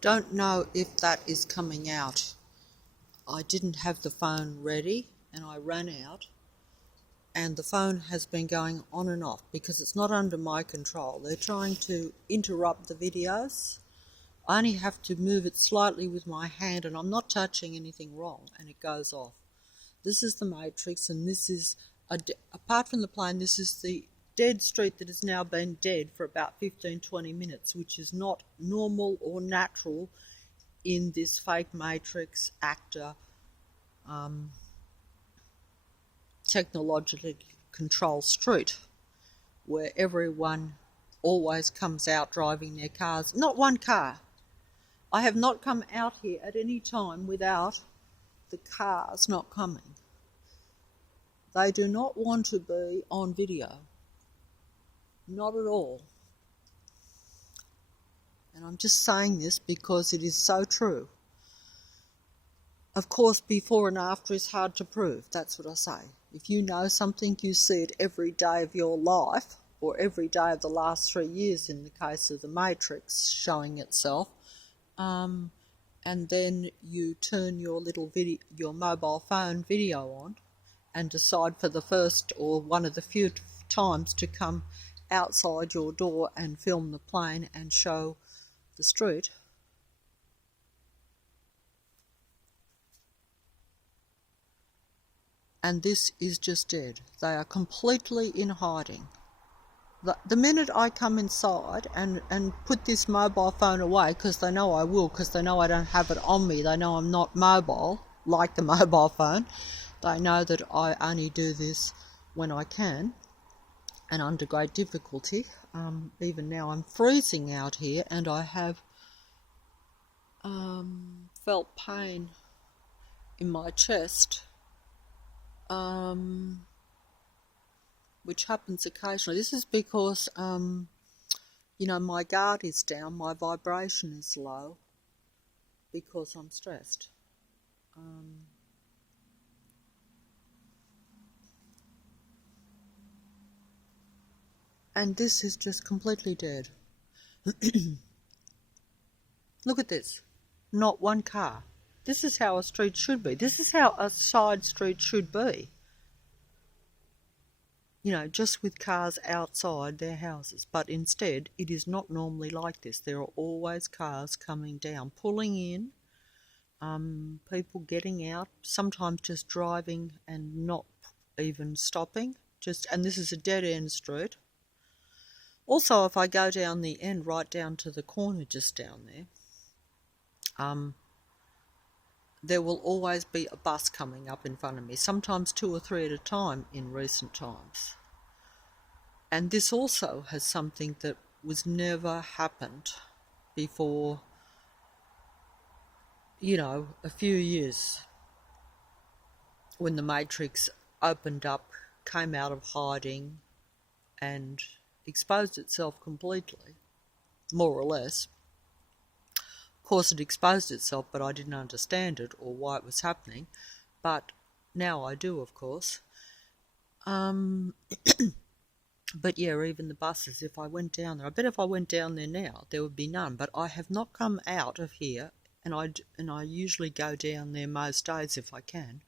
Don't know if that is coming out. I didn't have the phone ready and I ran out, and the phone has been going on and off because it's not under my control. They're trying to interrupt the videos. I only have to move it slightly with my hand and I'm not touching anything wrong and it goes off. This is the Matrix, and this is, apart from the plane, this is the dead street that has now been dead for about 15-20 minutes, which is not normal or natural in this fake Matrix actor technologically controlled street where everyone always comes out driving their cars. Not one car. I have not come out here at any time without the cars not coming. They do not want to be on video. Not at all. And I'm just saying this because it is so true. Of course, before and after is hard to prove. That's what I say. If you know something, you see it every day of your life, or every day of the last 3 years in the case of the Matrix showing itself, and then you turn your your mobile phone video on and decide for the first or one of the few times to come outside your door and film the plane and show the street. And this is just dead. They are completely in hiding. The minute I come inside and put this mobile phone away, because they know I will, because they know I don't have it on me, they know I'm not mobile, like the mobile phone, they know that I only do this when I can, and under great difficulty. Even now I'm freezing out here, and I have felt pain in my chest, which happens occasionally. This is because, my guard is down, my vibration is low, because I'm stressed. And this is just completely dead. Look at this. Not one car. This is how a street should be. This is how a side street should be. Just with cars outside their houses. But instead, it is not normally like this. There are always cars coming down, pulling in, people getting out, sometimes just driving and not even stopping. And this is a dead-end street. Also, if I go down the end, right down to the corner just down there, there will always be a bus coming up in front of me, sometimes 2 or 3 at a time in recent times. And this also has something that was never happened before, a few years, when the Matrix opened up, came out of hiding, and exposed itself completely, more or less. Of course, it exposed itself, but I didn't understand it or why it was happening. But now I do, of course. But yeah, even the buses, if I went down there, I bet if I went down there now, there would be none. But I have not come out of here, and I usually go down there most days if I can.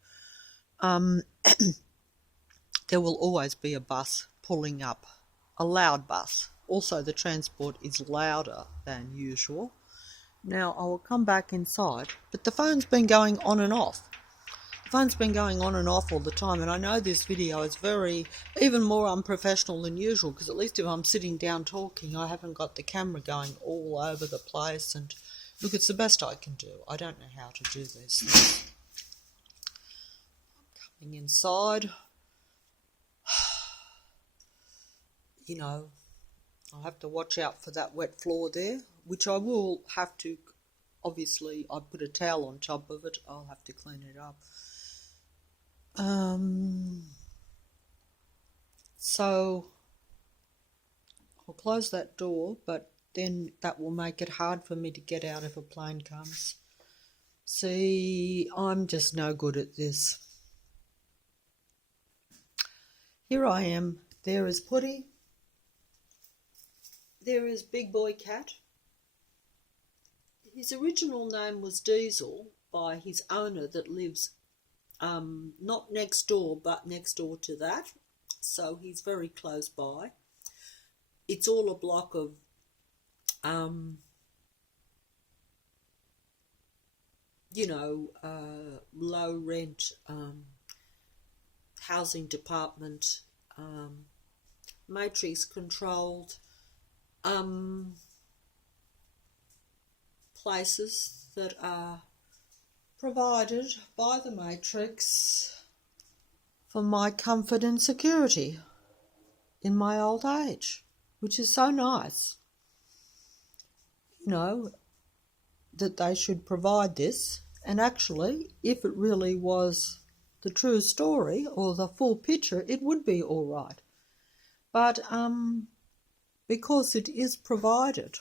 There will always be a bus pulling up, a loud bus. Also, the transport is louder than usual. Now, I will come back inside, but the phone's been going on and off. The phone's been going on and off all the time, and I know this video is even more unprofessional than usual, because at least if I'm sitting down talking, I haven't got the camera going all over the place, and look, it's the best I can do. I don't know how to do this. I'm coming inside. I'll have to watch out for that wet floor there, which I will have to, obviously, I put a towel on top of it, I'll have to clean it up. So I'll close that door, but then that will make it hard for me to get out if a plane comes. See, I'm just no good at this. Here I am. There is Putty. There is Big Boy Cat. His original name was Diesel by his owner that lives not next door, but next door to that. So he's very close by. It's all a block of low rent housing department, matrix controlled places that are provided by the matrix for my comfort and security in my old age, which is so nice, that they should provide this. And actually, if it really was the true story or the full picture, it would be all right. But because it is provided,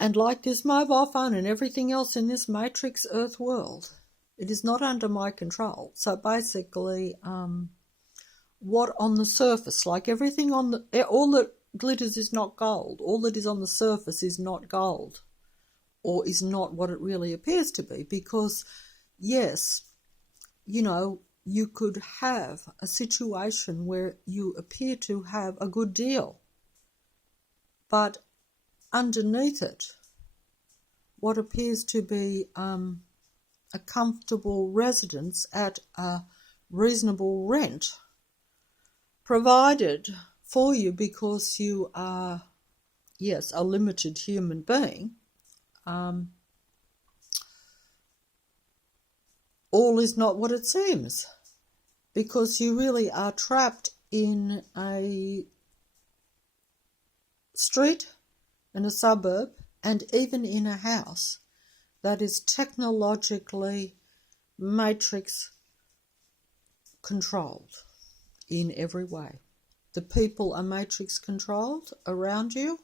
and like this mobile phone and everything else in this matrix earth world, it is not under my control. So basically, what on the surface, like everything all that glitters is not gold. All that is on the surface is not gold, or is not what it really appears to be. Because, yes, you could have a situation where you appear to have a good deal, but underneath it, what appears to be a comfortable residence at a reasonable rent provided for you because you are, yes, a limited human being, all is not what it seems, because you really are trapped in a street, in a suburb, and even in a house that is technologically matrix controlled in every way. The people are matrix controlled around you.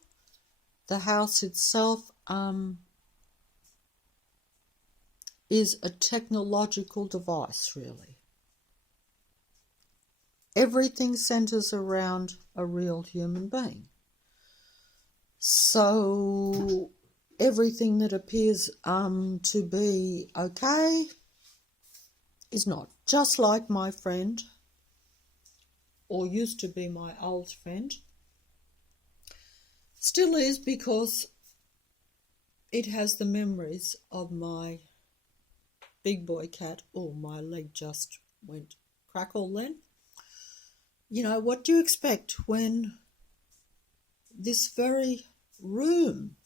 The house itself is a technological device, really. Everything centers around a real human being. So everything that appears to be okay is not. Just like my friend, or used to be my old friend, still is, because it has the memories of my big boy cat. Oh, my leg just went crackle then. What do you expect when this very room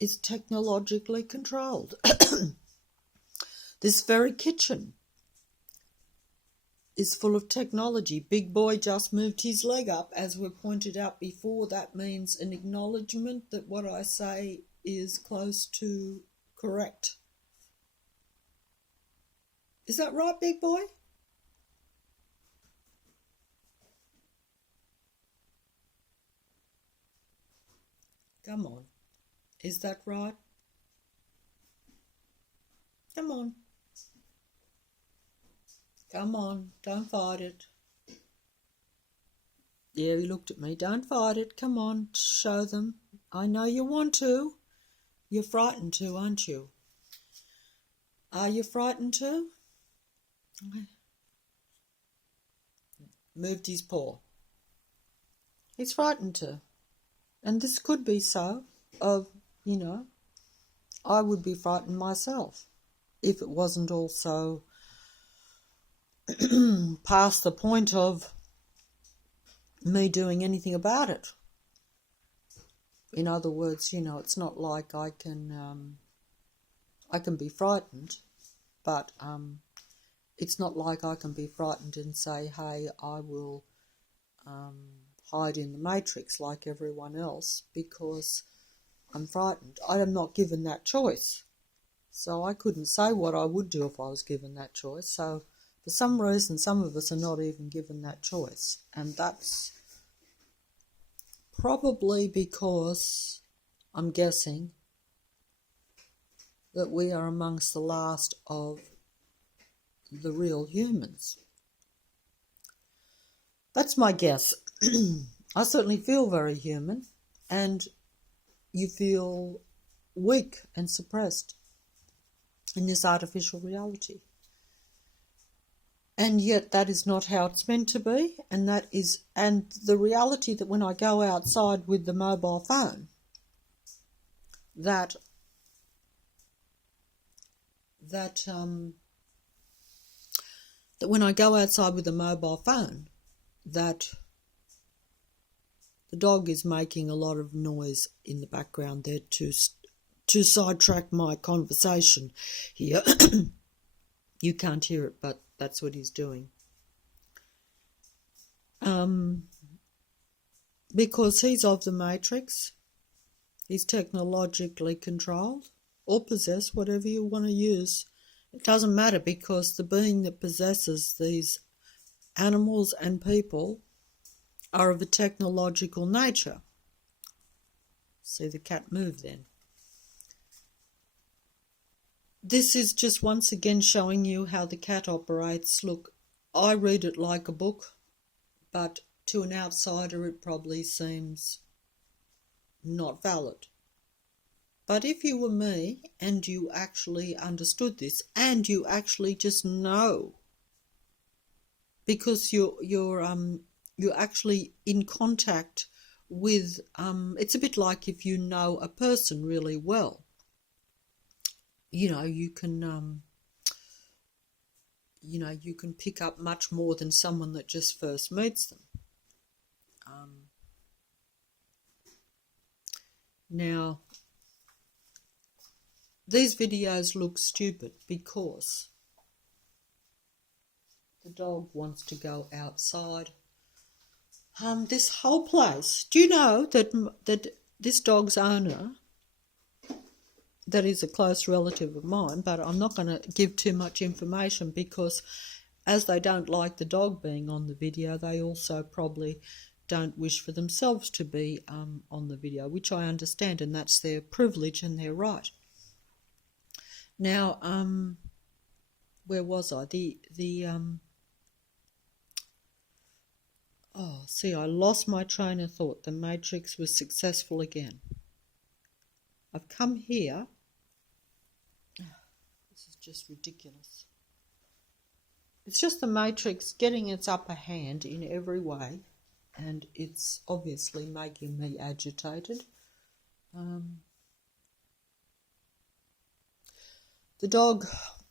is technologically controlled? This very kitchen is full of technology. Big boy just moved his leg up, as we pointed out before. That means an acknowledgement that what I say is close to correct. Is that right, big boy? Come on. Is that right? Come on. Come on, don't fight it. Yeah, he looked at me. Don't fight it. Come on, show them. I know you want to. You're frightened too, aren't you? Are you frightened too? Okay. Moved his paw. He's frightened too. And this could be so of, I would be frightened myself if it wasn't also past the point of me doing anything about it. In other words, it's not like I can be frightened, but it's not like I can be frightened and say, hey, I will hide in the matrix like everyone else because I'm frightened. I am not given that choice. So I couldn't say what I would do if I was given that choice. So for some reason, some of us are not even given that choice. And that's probably because, I'm guessing, that we are amongst the last of the real humans. That's my guess. I certainly feel very human, and you feel weak and suppressed in this artificial reality. And yet that is not how it's meant to be, and the reality that when I go outside with the mobile phone, that when I go outside with the mobile phone, that the dog is making a lot of noise in the background there to sidetrack my conversation here. You can't hear it, but that's what he's doing. Because he's of the Matrix, he's technologically controlled or possessed, whatever you want to use. It doesn't matter, because the being that possesses these animals and people are of a technological nature. See the cat move then. This is just once again showing you how the cat operates. Look, I read it like a book, but to an outsider it probably seems not valid. But if you were me and you actually understood this, and you actually just know, because you're actually in contact with, it's a bit like if you know a person really well. You know, you can pick up much more than someone that just first meets them. Now, these videos look stupid because the dog wants to go outside. This whole place, do you know that this dog's owner, that is a close relative of mine, but I'm not going to give too much information, because as they don't like the dog being on the video, they also probably don't wish for themselves to be on the video, which I understand, and that's their privilege and their right. Now, where was I? I lost my train of thought. The Matrix was successful again. I've come here. This is just ridiculous. It's just the Matrix getting its upper hand in every way, and it's obviously making me agitated. The dog...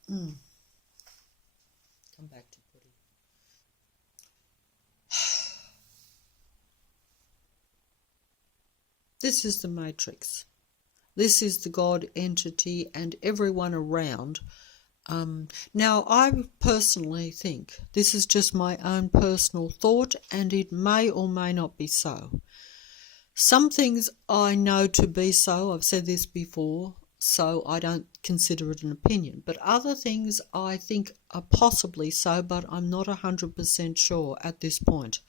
Come back to Putty. This is the Matrix. This is the God entity and everyone around. Now, I personally think, this is just my own personal thought, and it may or may not be so. Some things I know to be so, I've said this before, so I don't consider it an opinion. But other things I think are possibly so, but I'm not 100% sure at this point.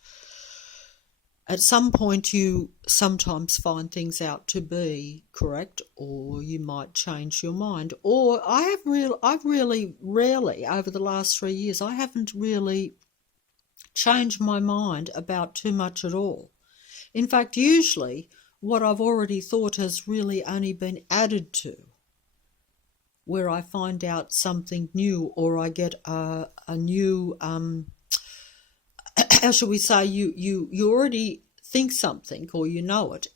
At some point you sometimes find things out to be correct, or you might change your mind. Or I've really rarely, over the last 3 years, I haven't really changed my mind about too much at all. In fact, usually what I've already thought has really only been added to, where I find out something new, or I get a new... how shall we say, you already think something, or you know it,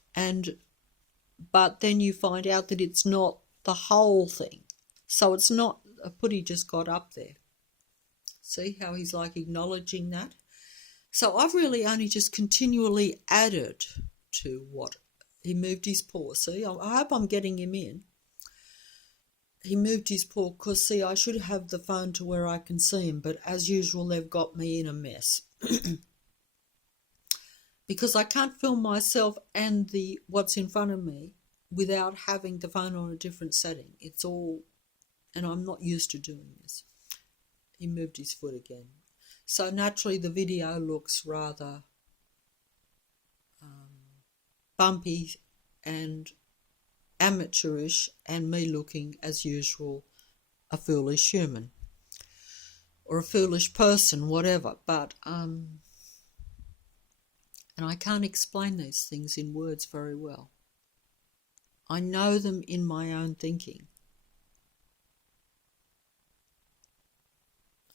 but then you find out that it's not the whole thing. So it's not a Putty just got up there. See how he's like acknowledging that? So I've really only just continually added to what he moved his paw. See, I hope I'm getting him in. He moved his paw because, see, I should have the phone to where I can see him, but as usual, they've got me in a mess. Because I can't film myself and what's in front of me without having the phone on a different setting. It's all, and I'm not used to doing this. He moved his foot again. So naturally the video looks rather bumpy and amateurish, and me looking, as usual, a foolish human. Or a foolish person, whatever. But, and I can't explain these things in words very well. I know them in my own thinking.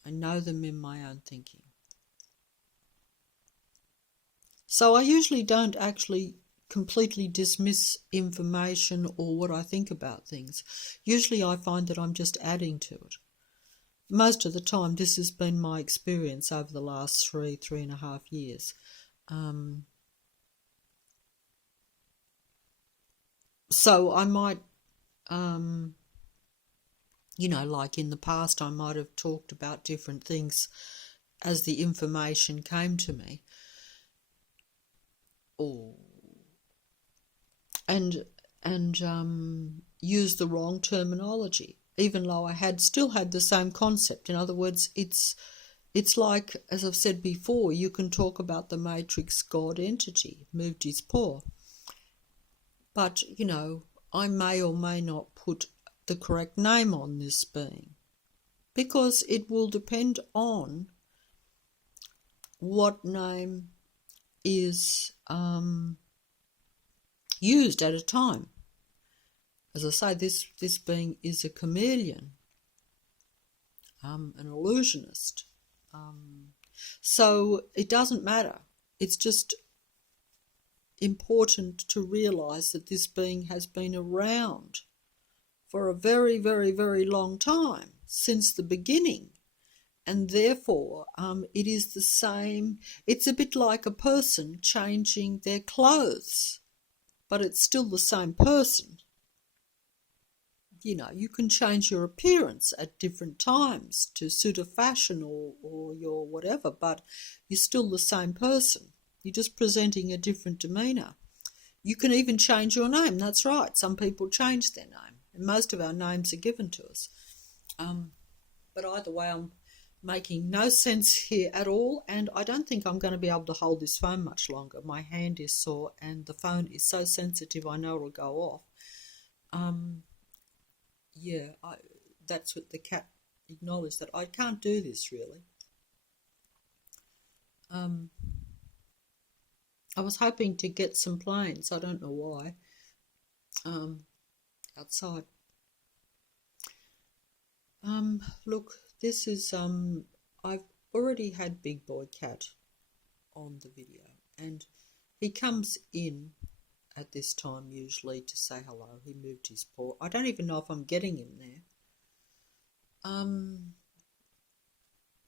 I know them in my own thinking. So I usually don't actually completely dismiss information or what I think about things. Usually I find that I'm just adding to it. Most of the time this has been my experience over the last 3.5 years. So I might, like in the past I might have talked about different things as the information came to me. And use the wrong terminology, even though I still had the same concept. In other words, it's like, as I've said before, you can talk about the matrix God entity, moved his paw. But, I may or may not put the correct name on this being, because it will depend on what name is used at a time. As I say, this being is a chameleon, an illusionist. So it doesn't matter. It's just important to realise that this being has been around for a very, very, very long time, since the beginning. And therefore, it is the same. It's a bit like a person changing their clothes, but it's still the same person. You can change your appearance at different times to suit a fashion or your whatever, but you're still the same person. You're just presenting a different demeanour. You can even change your name. That's right. Some people change their name, and most of our names are given to us. But either way, I'm making no sense here at all, and I don't think I'm going to be able to hold this phone much longer. My hand is sore, and the phone is so sensitive I know it'll go off. That's what the cat acknowledged, that I can't do this really. I was hoping to get some planes, I don't know why, outside. Look, this is, I've already had Big Boy Cat on the video, and he comes in at this time usually to say hello. He moved his paw. I don't even know if I'm getting him there.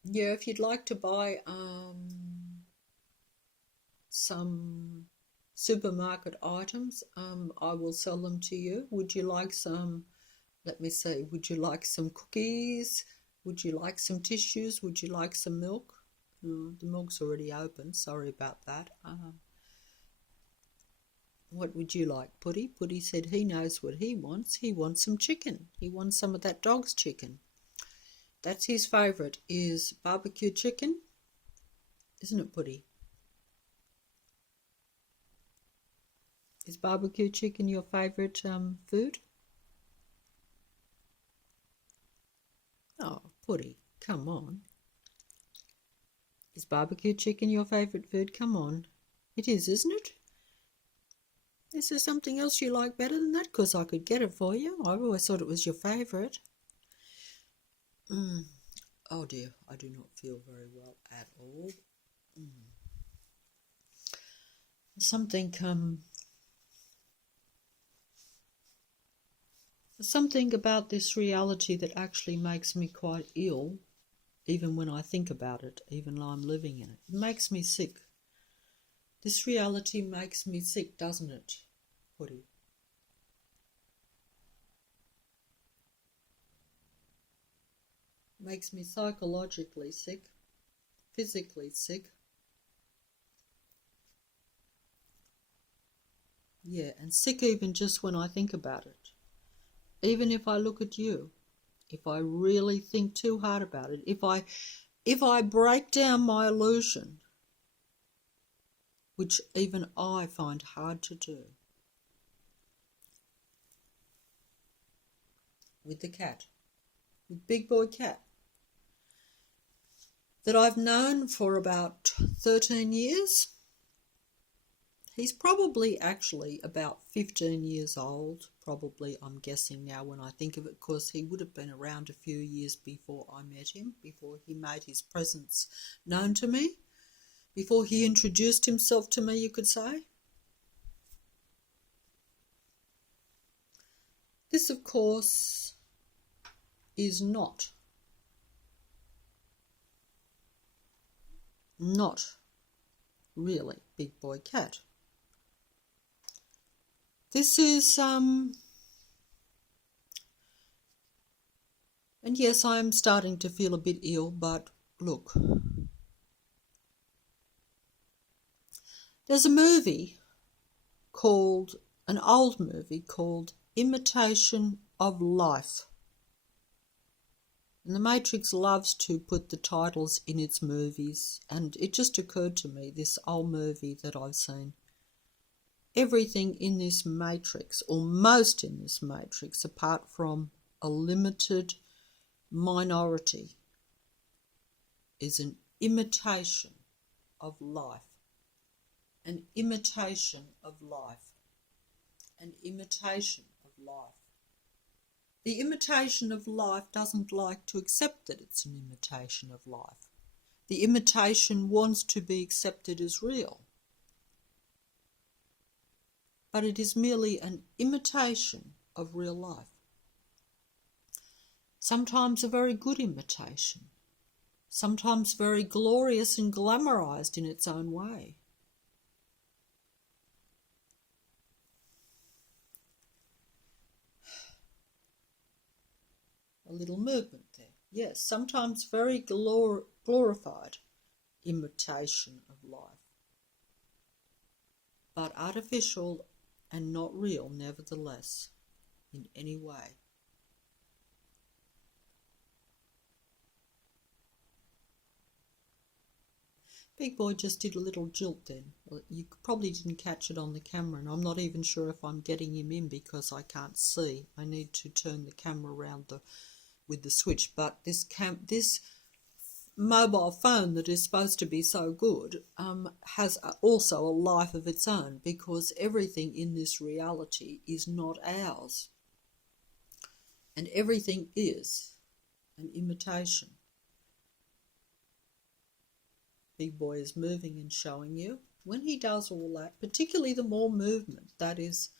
If you'd like to buy some supermarket items, I will sell them to you. Would you like some, let me see, would you like some cookies? Would you like some tissues? Would you like some milk? The milk's already open, sorry about that. What would you like, Putty? Putty said he knows what he wants. He wants some chicken. He wants some of that dog's chicken. That's his favourite, is barbecue chicken. Isn't it, Putty? Is barbecue chicken your favourite food? Oh, Putty, come on. Is barbecue chicken your favourite food? Come on. It is, isn't it? Is there something else you like better than that? Because I could get it for you. I always thought it was your favourite. Oh dear, I do not feel very well at all. Something about this reality that actually makes me quite ill, even when I think about it, even though I'm living in it. It makes me sick. This reality makes me sick, doesn't it, Putty? Makes me psychologically sick, physically sick. Yeah, and sick even just when I think about it. Even if I look at you, if I really think too hard about it, if I break down my illusion, which even I find hard to do. With the cat, with Big Boy Cat, that I've known for about 13 years. He's probably actually about 15 years old, probably, I'm guessing now when I think of it, because he would have been around a few years before I met him, before he made his presence known to me, before he introduced himself to me, you could say. This, of course, is not really Big Boy Cat. This is, and yes, I am starting to feel a bit ill, but look. There's a movie an old movie called Imitation of Life. And The Matrix loves to put the titles in its movies, and it just occurred to me, this old movie that I've seen, everything in this matrix, or most in this matrix, apart from a limited minority, is an imitation of life. An imitation of life. An imitation of life. The imitation of life doesn't like to accept that it's an imitation of life. The imitation wants to be accepted as real. But it is merely an imitation of real life. Sometimes a very good imitation. Sometimes very glorious and glamorized in its own way. A little movement there. Yes, sometimes very glorified imitation of life. But artificial and not real, nevertheless, in any way. Big Boy just did a little jilt then. Well, you probably didn't catch it on the camera, and I'm not even sure if I'm getting him in because I can't see. I need to turn the camera around with the switch. But this mobile phone that is supposed to be so good has also a life of its own, because everything in this reality is not ours. And everything is an imitation. Big Boy is moving and showing you. When he does all that, particularly the more movement, that is,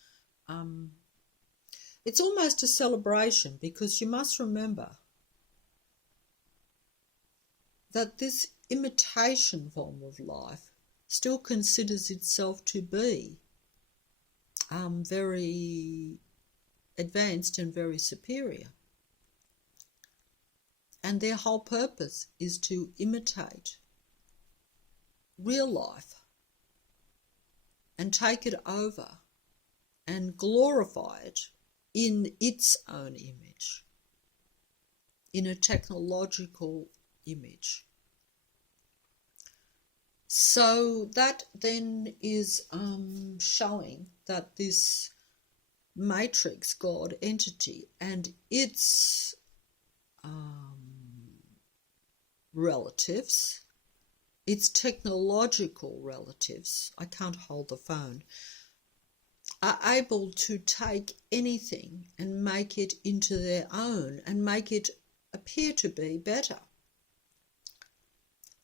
it's almost a celebration, because you must remember that this imitation form of life still considers itself to be very advanced and very superior. And their whole purpose is to imitate real life and take it over and glorify it in its own image, in a technological image. So that then is showing that this matrix God entity and its relatives, its technological relatives, I can't hold the phone, are able to take anything and make it into their own and make it appear to be better.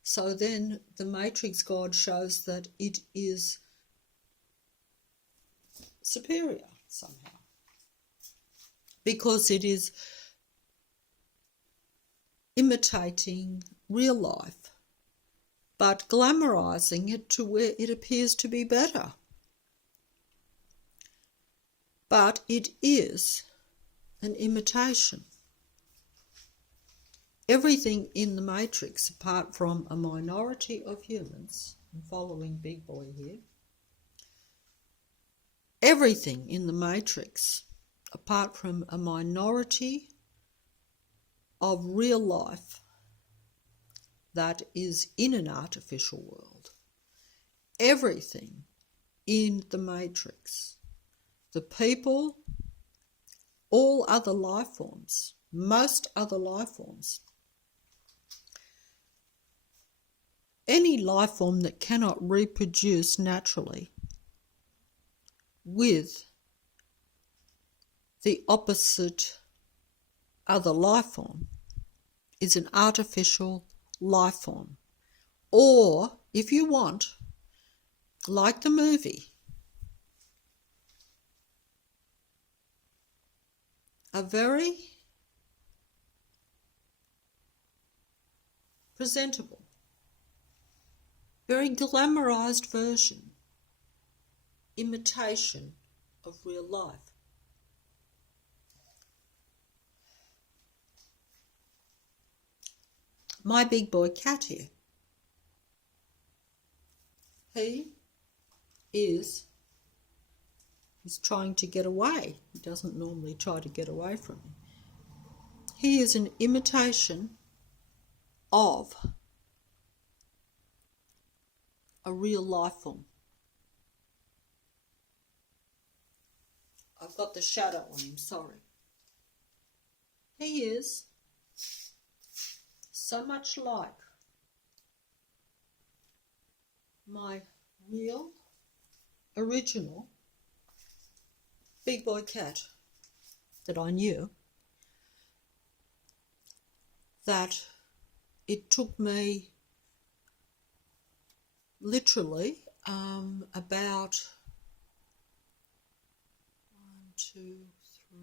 So then the matrix God shows that it is superior somehow, because it is imitating real life, but glamorizing it to where it appears to be better. But it is an imitation. Everything in the matrix, apart from a minority of humans, I'm following Big Boy here, everything in the matrix, apart from a minority of real life that is in an artificial world, everything in the matrix, the people, all other life forms, most other life forms, any life form that cannot reproduce naturally with the opposite other life form is an artificial life form. Or, if you want, like the movie, a very presentable, very glamorized version, imitation of real life. My big boy cat here, he's trying to get away. He doesn't normally try to get away from me. He is an imitation of a real life form. I've got the shadow on him, sorry. He is so much like my real, original big boy cat that I knew, that it took me literally about 1, 2, 3.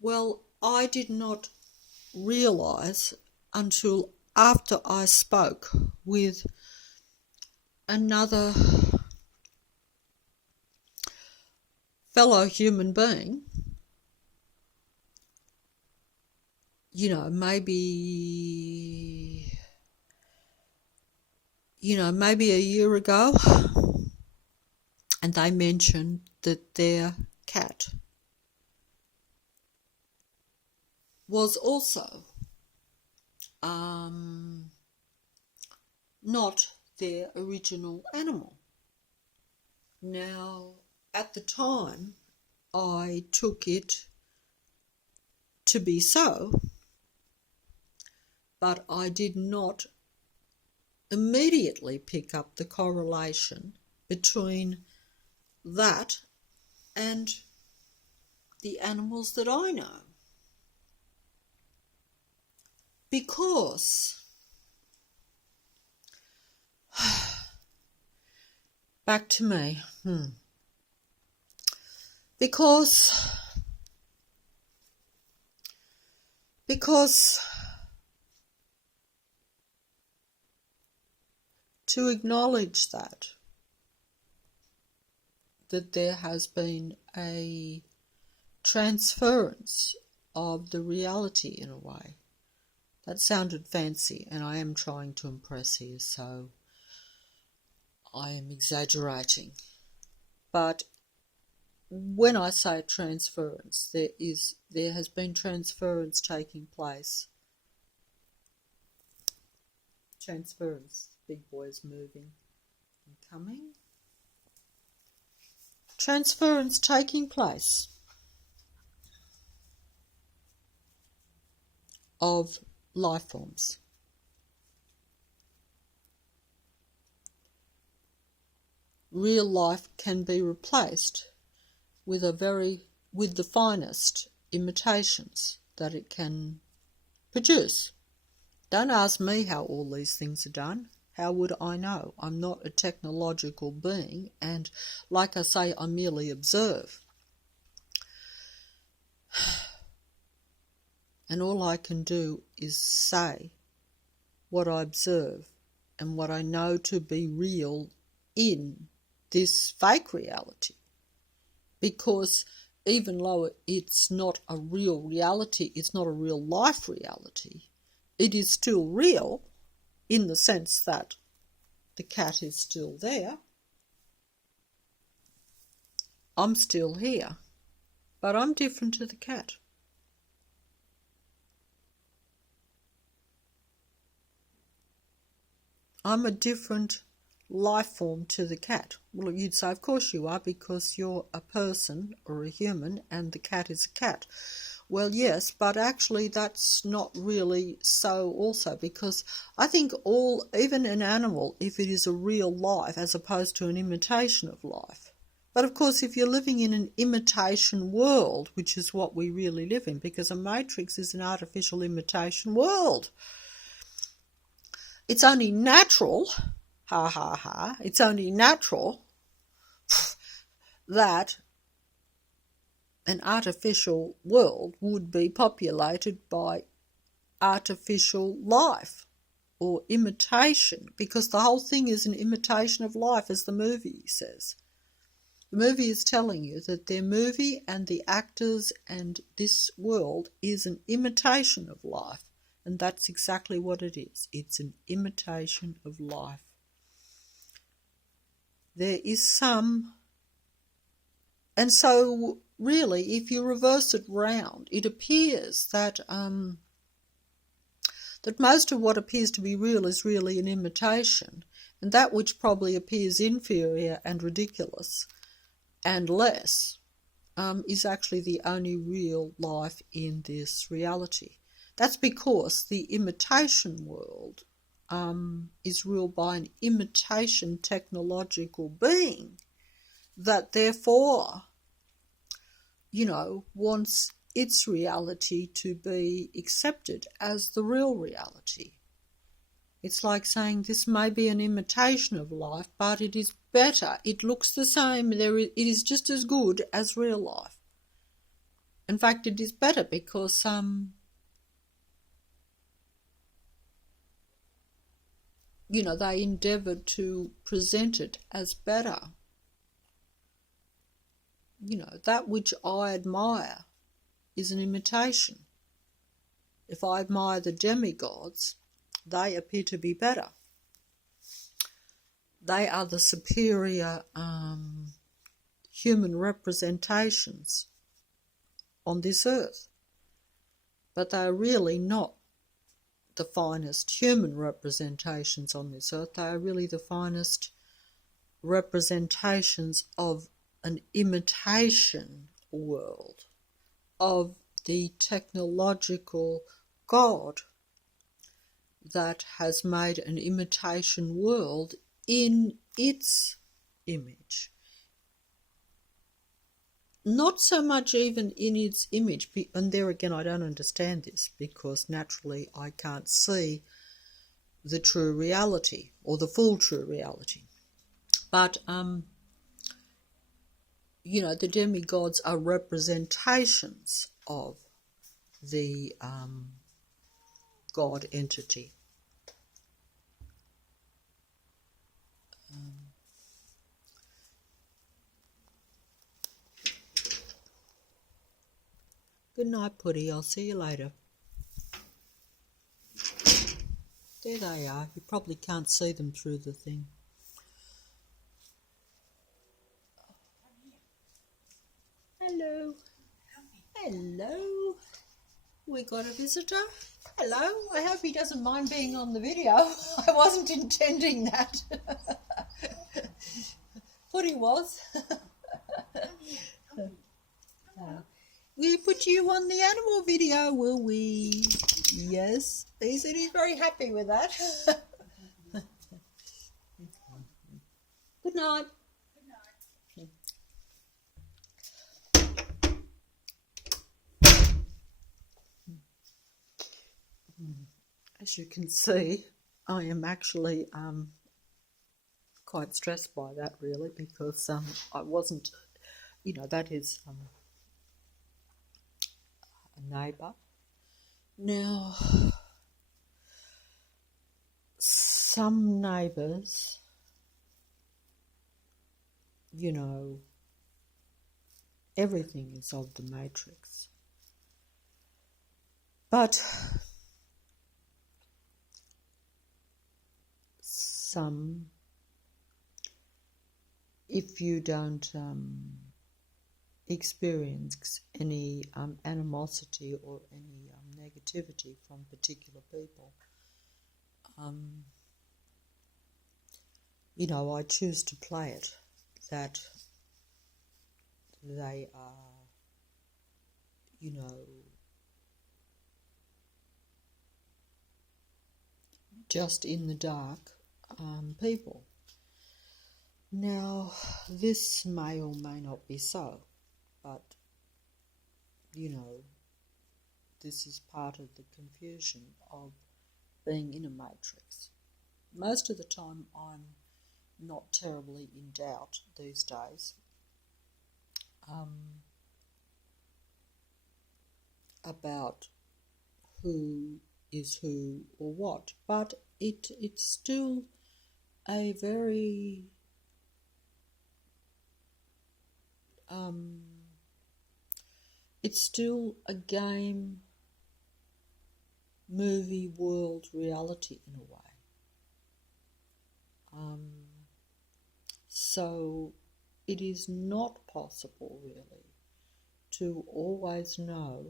Well, I did not realise until after I spoke with another fellow human being, maybe a year ago, and they mentioned that their cat was also not their original animal. Now, at the time, I took it to be so, but I did not immediately pick up the correlation between that and the animals that I know. Because back to me. Because to acknowledge that there has been a transference of the reality in a way. That sounded fancy, and I am trying to impress here, so I am exaggerating. But when I say transference, there has been transference taking place. Transference, big boy's moving and coming. Transference taking place of life forms. Real life can be replaced with the finest imitations that it can produce. Don't ask me how all these things are done. How would I know? I'm not a technological being, and like I say, I merely observe. And all I can do is say what I observe and what I know to be real in this fake reality. Because even though it's not a real reality, it's not a real life reality, it is still real in the sense that the cat is still there. I'm still here, but I'm different to the cat. I'm a different life form to the cat. Well, you'd say, of course you are, because you're a person or a human and the cat is a cat. Well, yes, but actually that's not really so also, because I think even an animal, if it is a real life as opposed to an imitation of life, But of course, if you're living in an imitation world, which is what we really live in, because a matrix is an artificial imitation world, it's only natural, ha ha ha, it's only natural that an artificial world would be populated by artificial life or imitation, because the whole thing is an imitation of life, as the movie says. The movie is telling you that their movie and the actors and this world is an imitation of life, and that's exactly what it is. It's an imitation of life. There is some, and so really, if you reverse it round, it appears that that most of what appears to be real is really an imitation, and that which probably appears inferior and ridiculous and less is actually the only real life in this reality. That's because the imitation world is ruled by an imitation technological being that therefore, wants its reality to be accepted as the real reality. It's like saying this may be an imitation of life, but it is better. It looks the same. It is just as good as real life. In fact, it is better because they endeavoured to present it as better. That which I admire is an imitation. If I admire the demigods, they appear to be better. They are the superior human representations on this earth. But they are really not the finest human representations on this earth. They are really the finest representations of an imitation world, of the technological God that has made an imitation world in its image. Not so much even in its image, and there again I don't understand this because naturally I can't see the true reality or the full true reality. But, the demigods are representations of the God entity. Good night, Putty. I'll see you later. There they are. You probably can't see them through the thing. Hello. Hello. We got a visitor. Hello. I hope he doesn't mind being on the video. I wasn't intending that. Putty was. We put you on the animal video, will we? Yes. He said he's very happy with that. Good night. As you can see, I am actually quite stressed by that, really, because I wasn't, that is a neighbour. Now, some neighbours, everything is of the matrix. But some, if you don't experience any animosity or any negativity from particular people, I choose to play it, that they are, just in the dark people. Now, this may or may not be so, but, you know, this is part of the confusion of being in a matrix. Most of the time I'm not terribly in doubt these days about who is who or what, but it's still a very it's still a game, movie, world reality in a way. So it is not possible really to always know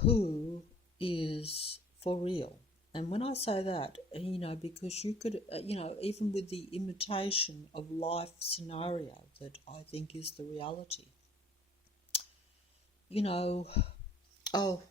who is for real. And when I say that, you know, because you could, even with the imitation of life scenario that I think is the reality, you know, oh,